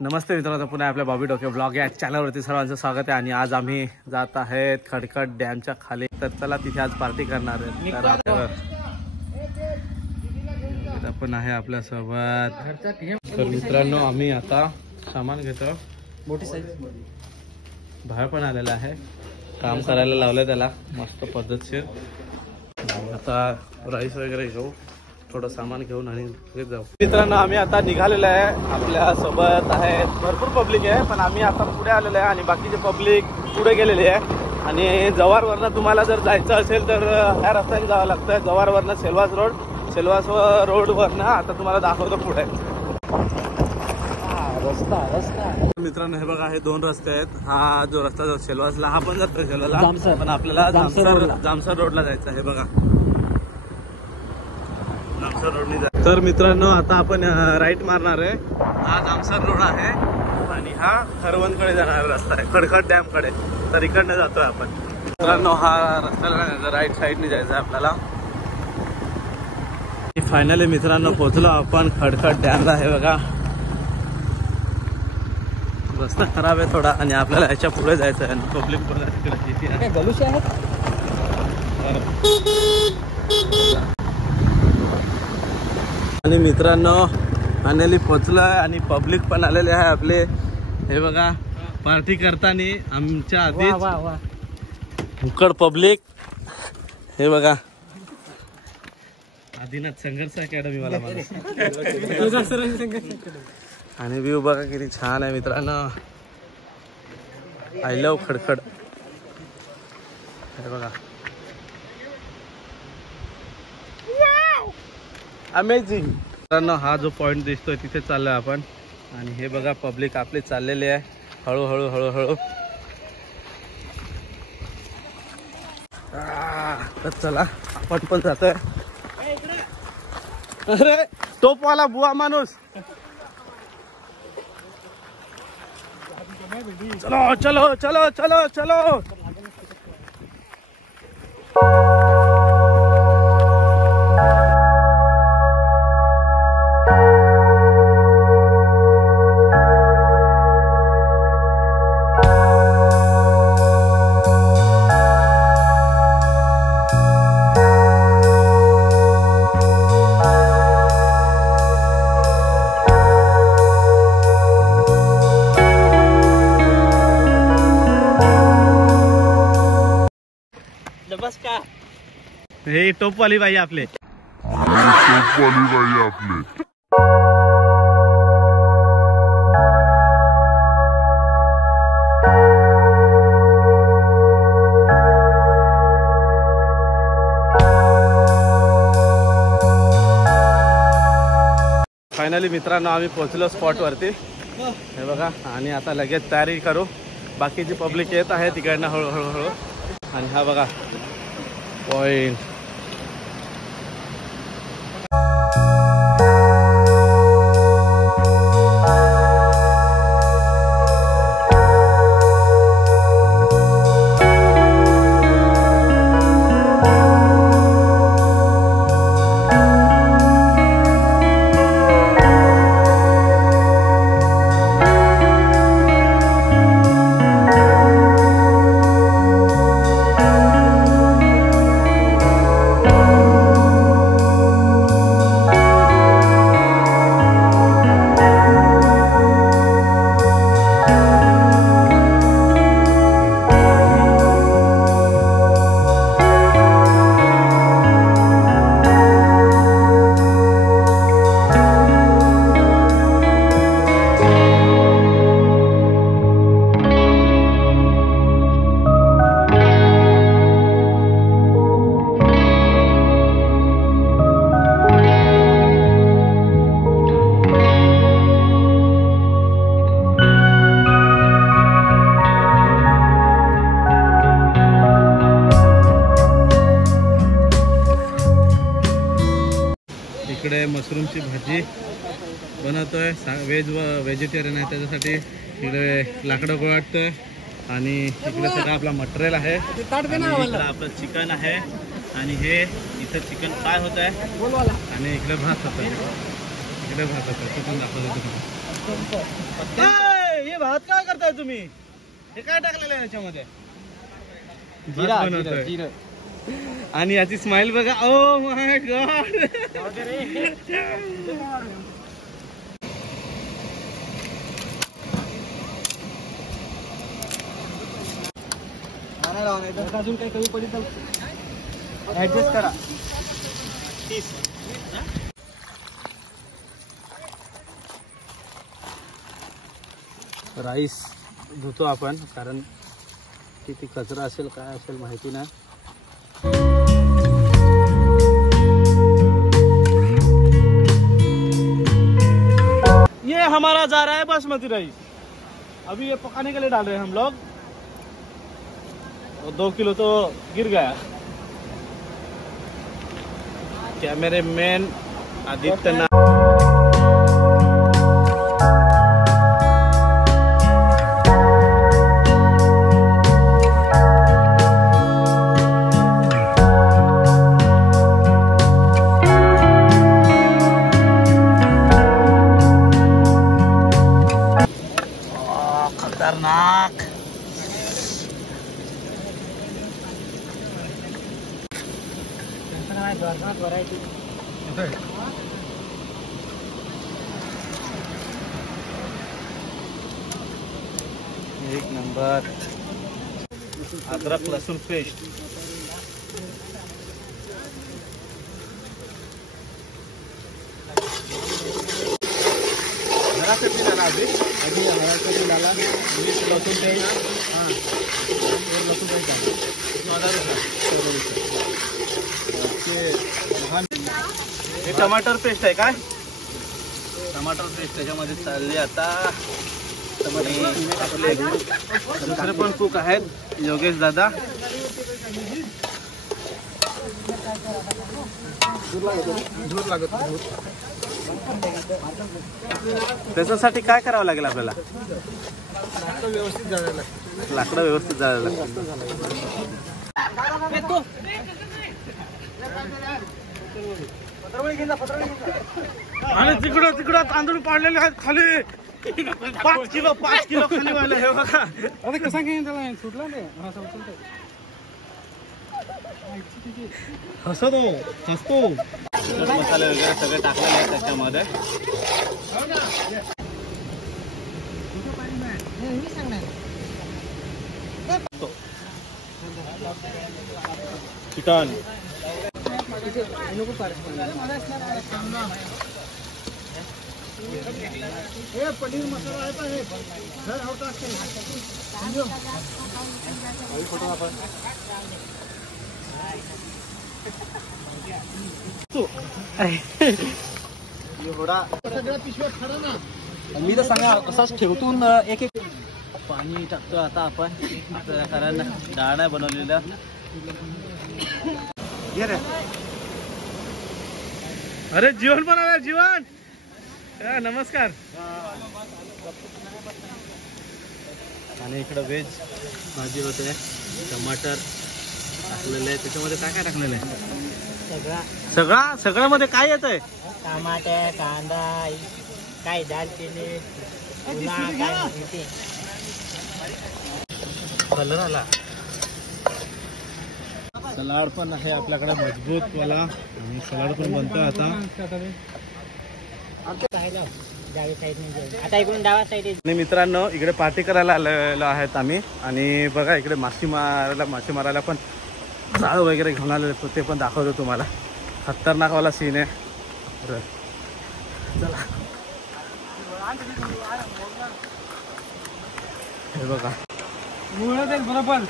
नमस्ते मित्रांनो, पुन्हा आपल्या बॉबी डोके ब्लॉग या चॅनलवरती सर्वांचं स्वागत आहे. आणि आज आम्ही जात आहेत खडखड डॅमच्या खाली. तर चला तिथे आज पार्टी करणार आहे. तर आपल्याला पण आहे आपल्यासोबत. तर मित्रांनो, आम्ही आता सामान घेतो. मोठी साईज बाहेर पण आलेला आहे, काम करायला लावलं त्याला मस्त पद्धतशीर. आता राईस वगैरे घेऊ, थोडं सामान घेऊन आणि जाऊ. मित्रांनो, आम्ही आता निघालेलो आहे. आपल्या सोबत आहे भरपूर पब्लिक आहे, पण आम्ही आता पुढे आलेलो आहे आणि बाकीचे पब्लिक पुढे गेलेले आहे. आणि जव्हारवरनं तुम्हाला जर जायचं असेल तर ह्या रस्त्याने जावं लागतं. जव्हारवरनं सेल्वास रोडवरनं आता तुम्हाला दाखवतो पुढे रस्ता. मित्रांनो, हे बघा, हे दोन रस्ते आहेत. हा जो रस्ता जो सेल्वासला, हा पण जातो सेल्वासला, पण आपल्याला जामसर रोडला जायचं आहे. बघा, जामसर रोडनी जायचं. तर मित्रांनो, आता आपण राईट मारणार आहे. हा जामसर रोड आहे आणि हा खरवणकडे जाणारा रस्ता आहे, खडखड डॅम कडे. तर इकडनं जातोय आपण. मित्रांनो, हा रस्त्याला राईट साईडने जायचं आहे आपल्याला. फायनली मित्रांनो पोहोचलो आपण खडखड डॅमला. हे बघा, रस्ता खराब आहे थोडा आणि आपल्याला याच्या पुढे जायचं आहे. पब्लिक बघा तिकडे आहे. आणि मित्रांनो फायनली पोहोचलोय आणि पब्लिक पण आलेले आहे आपले. हे बघा, पार्टी करताना आमच्या आधीच भुकड पब्लिक. हे बघा, आदिनाथ संघर्ष अकॅडमी वाला माणूस. आणि व्ह्यू बघा किती छान आहे मित्रांनो. आय लव्ह खडखड. हे बघा, अमेझिंग. मित्रांनो, हा जो पॉइंट दिसतोय तिथे चाललोय आपण. आणि हे बघा, पब्लिक आपले चाललेले आहे हळूहळू. तर चला आपण पण जातोय. अरे टोपवाला बुवा माणूस, चलो. हे टोपवाली बाई आपले. फायनली मित्रांनो, आम्ही पोहोचलो स्पॉट वरती. हे बघा, आणि आता लगेच तयारी करू. बाकीची पब्लिक येत आहे तिकडनं हळूहळू. आणि हा बघा पॉइंट. इकडे मशरूमची भाजी बनवतोय. व्हेज व व्हेजिटेरियन आहे त्याच्यासाठी इकडे लाकडं गोळाटतोय. आणि इकडे सगळं आपला मटेरियल आहे. इकडे आपलं चिकन आहे. आणि हे इथं चिकन फ्राय होत आहे. आणि इकडे भात होत आहे. इकडे भात होत आहे. चिकन दाखवतो तुम्हाला. हे भात काय करताय तुम्ही? हे काय टाकलेलं आहे याच्यामध्ये? जिरं. आणि याची स्माइल बघा. Oh my God. अजून काही कमी पडली तर ऍडजस्ट करा. राईस धुतो आपण, कारण किती कचरा असेल काय असेल माहिती नाही. ये हमारा जा रहा है बासमती राइस. अभी ये पकाने के लिए डाल रहे हैं हम लोग. 2 किलो तो गिर गया. कैमरे मैन आदित्य नाथ. खतरनाक. एक नंबर. अदरक लहसुन पेस्ट. हरा चटनी डाला अभी हरा चटनी डाला. लहसुन पेस्ट. हाँ, लहसुन पेस्ट डाला. हे टमाटर पेस्ट आहे काय? टमाटर पेस्ट त्याच्यामध्ये चालली आता. आपले दुसरे पण कुक आहेत, योगेश दादा. धूर लागत. त्याच्यासाठी काय करावं लागेल आपल्याला? व्यवस्थित जायला. लाकडं व्यवस्थित जायला लागतं. आणि तिकडं तांदूळ पाडलेले आहेत खाली. 5 किलो खाली व्हायला. हे बघा आता कसा घेईन त्याला सुटला नाही. हसतो. मसाले वगैरे सगळे टाकलेले आहेत त्याच्यामध्ये. चिकन. पनीर मसाला आहे. फोटो आपण सगळ्या पिशव्या खरं ना. मी तर सांगा असाच ठेवतून एक पाणी टाकतो आता आपण, कारण डाळ नाही बनवलेलं. अरे जीवन बनवलं. जीवन नमस्कार. आणि इकडं व्हेज भाजी होते. टमाटर टाकलेलं आहे. त्याच्यामध्ये काय काय टाकलेलं आहे? सगळ्यामध्ये काय येत आहे? टमाटे, कांदा, काय दालचिनी, कलर आला. सलाड पण आहे आपल्याकडे मजबूत वाला. आणि सलाड पण बनतोय आता. आता इकडून डावा साईड. आणि मित्रांनो, इकडे पार्टी करायला आलेलो आहेत आम्ही. आणि बघा इकडे मासे मारायला पण जाळ वगैरे घेऊन आलेले, ते पण दाखवतो तुम्हाला. खतरनाक वाला सीन आहे. चला हे बघा. बरोबर.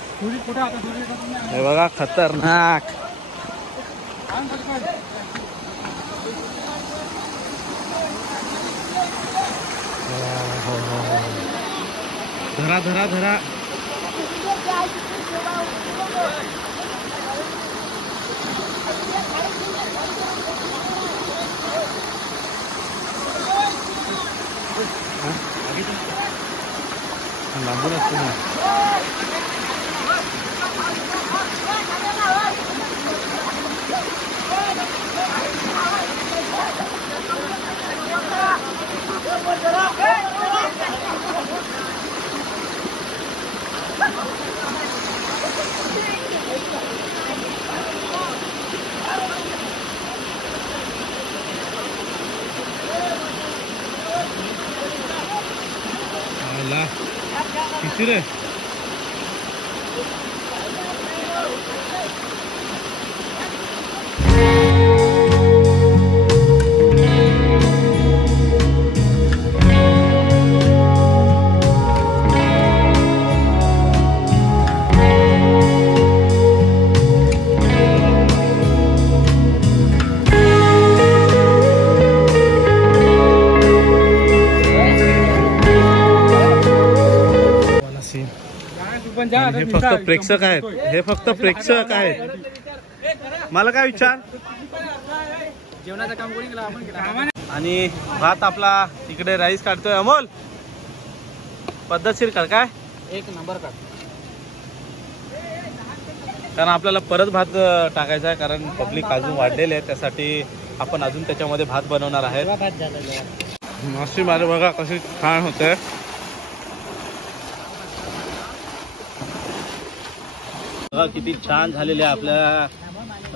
हे बघा खतरनाक. धरा. लांबून असतो ना. किती रे आणि हे फक्त प्रेक्षक आहेत, हे फक्त प्रेक्षक आहेत. मला काय विचार जेवणाचं काम कोणी केलं आपण केलं. आणि भात आपला इकडे राईस काढतोय अमोल. पद्धतशीर काढ काय एक नंबर काढ. कारण आपल्याला परत भात टाकायचा आहे, कारण पब्लिक अजून वाढलेले आहे, त्यासाठी आपण अजून त्याच्यामध्ये भात बनवणार आहे. माशी मारे बघा कशी छान होते. बघा किती छान झालेले आहे. आपल्या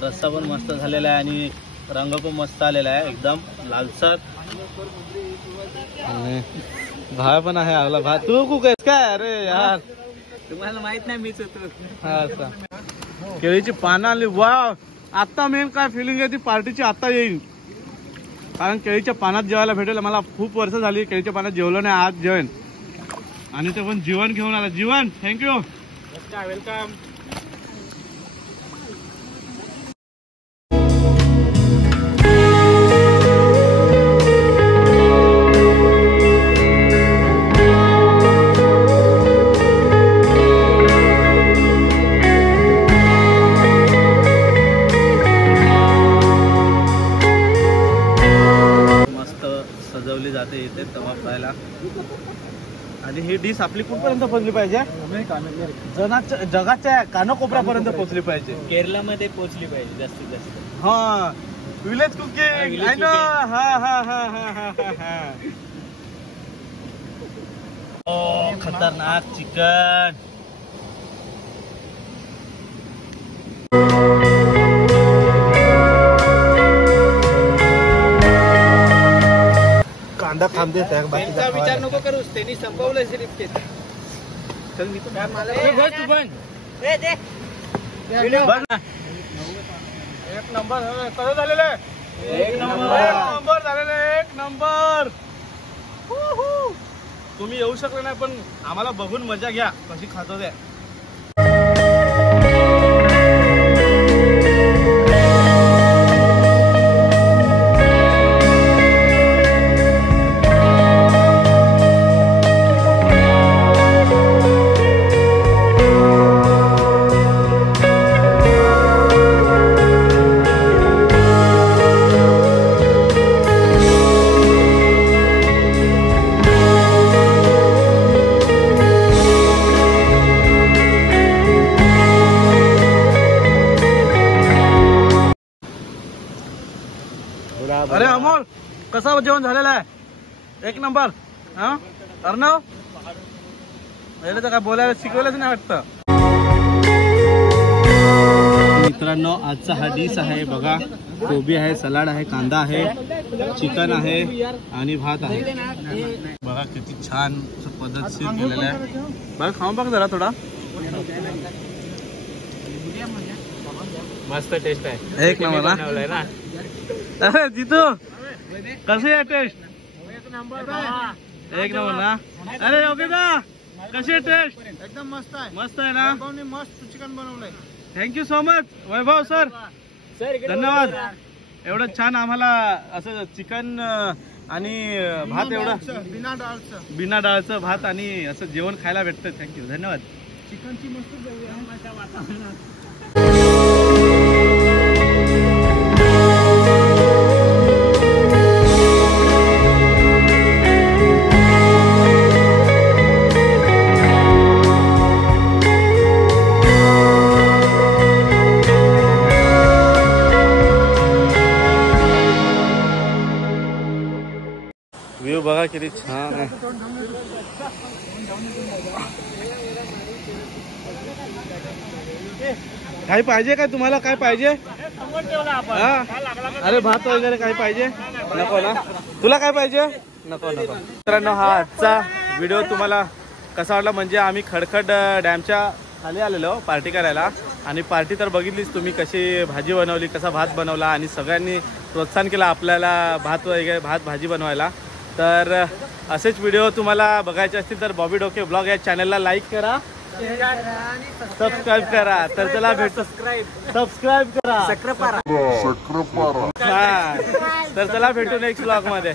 रस्सा पण मस्त झालेला आहे आणि रंग पण मस्त आलेला आहे, एकदम लालसर. आणि भात पण आहे आपला. भात तू कुक आहेस काय? अरे यार तुम्हाला माहित नाही मीच होतो. केळीची पानं आली. वाव, आता मेन काय फिलिंग आहे ती पार्टीची आता येईल, कारण केळीच्या पानात जेवायला भेटेल. मला खूप वर्ष झाली केळीच्या पानात जेवलं नाही, आज जेवण. आणि ते पण जीवन घेऊन आला. जीवन थँक्यू, वेलकम. सजवली जाते इथे तवा फ्रायला. आणि ही डिश आपली कुठपर्यंत पोहोचली पाहिजे? जगाच्या कानाकोपऱ्यापर्यंत पोहोचली पाहिजे. केरलामध्ये पोहोचली पाहिजे जास्तीत जास्त. हा, विलेज कुकिंग. खतरनाक चिकन. कांदा खांदे त्यांचा विचार नको करूस, त्यांनी संपवलं सिरीप. एक नंबर कसं झालेलं आहे? एक नंबर झालेलं आहे, एक नंबर. तुम्ही येऊ शकले नाही, पण आम्हाला बघून मजा घ्या कशी खातो ते. अरे अमोल, कसं जेवण झालेलं आहे? एक नंबर. हा अर्णव, पहिले तर काय बोलायला शिकवलंच नाही वाटतं. मित्रांनो, आजचा हा डिश आहे बघा. कोबी आहे, सलाड आहे, कांदा आहे, चिकन आहे आणि भात आहे. बघा किती छान पद्धतशीर केलेलं आहे. बघा खाऊन बघ जरा थोडा. मस्त टेस्ट आहे. एक नंबर ना. अरे जितू, कशी आहे टेस्ट? एक नंबर ना. अरे योगेदा, कशी आहे टेस्ट? एकदम मस्त आहे. मस्त आहे ना. मस्त चिकन बनवलंय. थँक्यू सो मच वैभव सर, धन्यवाद. एवढं छान आम्हाला असं चिकन आणि भात, एवढं बिना डाळचं भात आणि असं जेवण खायला भेटतं. थँक्यू, धन्यवाद. चिकनची मस्त. व्ह्यू बघा किती काही पाहिजे काय तुम्हाला? काय पाहिजे? हा? अरे भात वगैरे काही पाहिजे? नको ना? तुला काय पाहिजे? नको नको. मित्रांनो, हा आजचा व्हिडिओ तुम्हाला कसा वाटला? म्हणजे आम्ही खडखड डॅमच्या खाली आलेलो पार्टी करायला, आणि पार्टी तर बघितलीच तुम्ही, कशी भाजी बनवली, कसा भात बनवला, आणि सगळ्यांनी प्रोत्साहन केलं आपल्याला भात वगैरे भाजी बनवायला. तर असेच व्हिडिओ तुम्हाला बघायचे असतील तर बॉबी डोके ब्लॉग या चॅनलला लाईक करा, सबस्क्राईब करा. तर चला भेटतो. सबस्क्राईब करा. चक्रपारा. हा, तर चला भेटू नेक्स्ट ब्लॉग मध्ये.